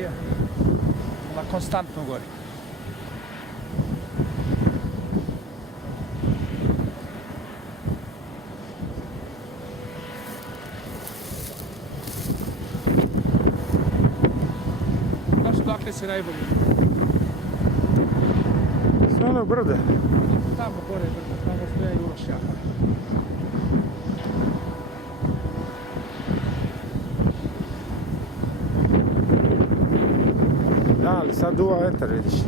je. Ona konstantno gori. Znaš dakle si najbolji? Sve ono brde. Tamo gore brdo, tamo stoja i Uroš Jahar. Da, ali sad duva vetar, vidiš.